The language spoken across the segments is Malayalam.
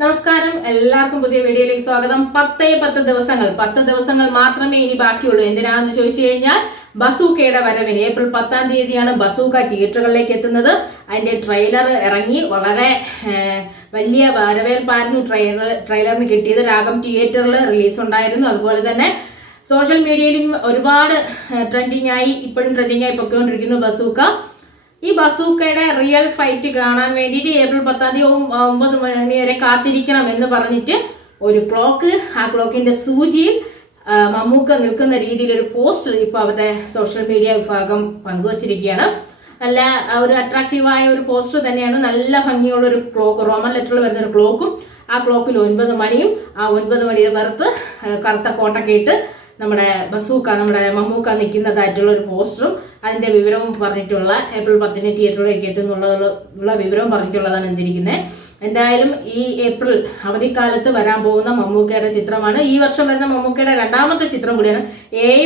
നമസ്കാരം, എല്ലാവർക്കും പുതിയ വീഡിയോയിലേക്ക് സ്വാഗതം. 10 ദിവസങ്ങൾ മാത്രമേ ഇനി ബാക്കിയുള്ളൂ. എന്തിനാണെന്ന് ചോദിച്ചു കഴിഞ്ഞാൽ ബസൂക്കയുടെ വരവിന് ഏപ്രിൽ 10-ാം തീയതിയാണ് ബസൂക്ക തിയേറ്ററുകളിലേക്ക് എത്തുന്നത്. അതിന്റെ ട്രെയിലർ ഇറങ്ങി വളരെ വലിയ വരവേൽപ്പായിരുന്നു ട്രെയിലറിന് കിട്ടിയത്. രാഗം തിയേറ്ററിൽ റിലീസ് ഉണ്ടായിരുന്നു. അതുപോലെ തന്നെ സോഷ്യൽ മീഡിയയിലും ഒരുപാട് ട്രെൻഡിങ് ആയി പൊയ്ക്കൊണ്ടിരിക്കുന്നു ബസൂക്ക. ഈ ബസൂക്കയുടെ റിയൽ ഫൈറ്റ് കാണാൻ വേണ്ടിയിട്ട് ഏപ്രിൽ 10-ാം തീയതി 9 മണി വരെ കാത്തിരിക്കണം എന്ന് പറഞ്ഞിട്ട് ഒരു ക്ലോക്ക്, ആ ക്ലോക്കിന്റെ സൂചിയിൽ മമ്മൂക്ക നിൽക്കുന്ന രീതിയിൽ ഒരു പോസ്റ്റർ ഇപ്പൊ അവരുടെ സോഷ്യൽ മീഡിയ വിഭാഗം പങ്കുവച്ചിരിക്കുകയാണ്. നല്ല ഒരു അട്രാക്റ്റീവായ ഒരു പോസ്റ്റർ തന്നെയാണ്. നല്ല ഭംഗിയുള്ള ഒരു ക്ലോക്ക്, റോമൻ ലെറ്ററിൽ വരുന്ന ഒരു ക്ലോക്കും, ആ ക്ലോക്കിൽ 9 മണിയും, ആ 9 മണിയുടെ പുറത്ത് കറുത്ത കോട്ടൊക്കെ ഇട്ട് നമ്മുടെ ബസൂക്ക, നമ്മുടെ മമ്മൂക്ക നിൽക്കുന്നതായിട്ടുള്ള ഒരു പോസ്റ്ററും അതിന്റെ വിവരവും പറഞ്ഞിട്ടുള്ള ഏപ്രിൽ 10-ന് തിയേറ്ററിലേക്ക് എത്തുന്നുള്ള വിവരവും പറഞ്ഞിട്ടുള്ളതാണ് എന്തിരിക്കുന്നത്. എന്തായാലും ഈ ഏപ്രിൽ അവധിക്കാലത്ത് വരാൻ പോകുന്ന മമ്മൂക്കയുടെ ചിത്രമാണ്. ഈ വർഷം വരുന്ന മമ്മൂക്കയുടെ രണ്ടാമത്തെ ചിത്രം കൂടിയാണ്.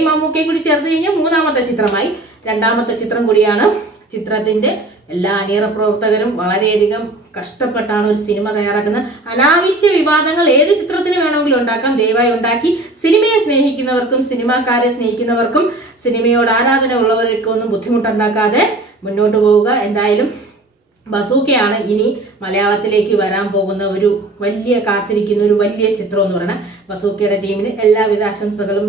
മമ്മൂക്കയെ കൂടി ചേർത്ത് കഴിഞ്ഞാൽ 3-ാമത്തെ ചിത്രമായി. രണ്ടാമത്തെ ചിത്രം കൂടിയാണ്. ചിത്രത്തിന്റെ എല്ലാ അണിയറ പ്രവർത്തകരും വളരെയധികം കഷ്ടപ്പെട്ടാണ് ഒരു സിനിമ തയ്യാറാക്കുന്നത്. അനാവശ്യ വിവാദങ്ങൾ ഏത് ചിത്രത്തിന് വേണമെങ്കിലും ഉണ്ടാക്കാം. ദയവായി ഉണ്ടാക്കി സിനിമയെ സ്നേഹിക്കുന്നവർക്കും സിനിമാക്കാരെ സ്നേഹിക്കുന്നവർക്കും സിനിമയോട് ആരാധന ഉള്ളവർക്കും ഒന്നും ബുദ്ധിമുട്ടുണ്ടാക്കാതെ മുന്നോട്ട് പോവുക. എന്തായാലും ബസൂക്കയാണ് ഇനി മലയാളത്തിലേക്ക് വരാൻ പോകുന്ന ഒരു കാത്തിരിക്കുന്ന ഒരു വലിയ ചിത്രം എന്ന് പറയുന്നത്. ബസൂക്കയുടെ ടീമിന് എല്ലാവിധ ആശംസകളും.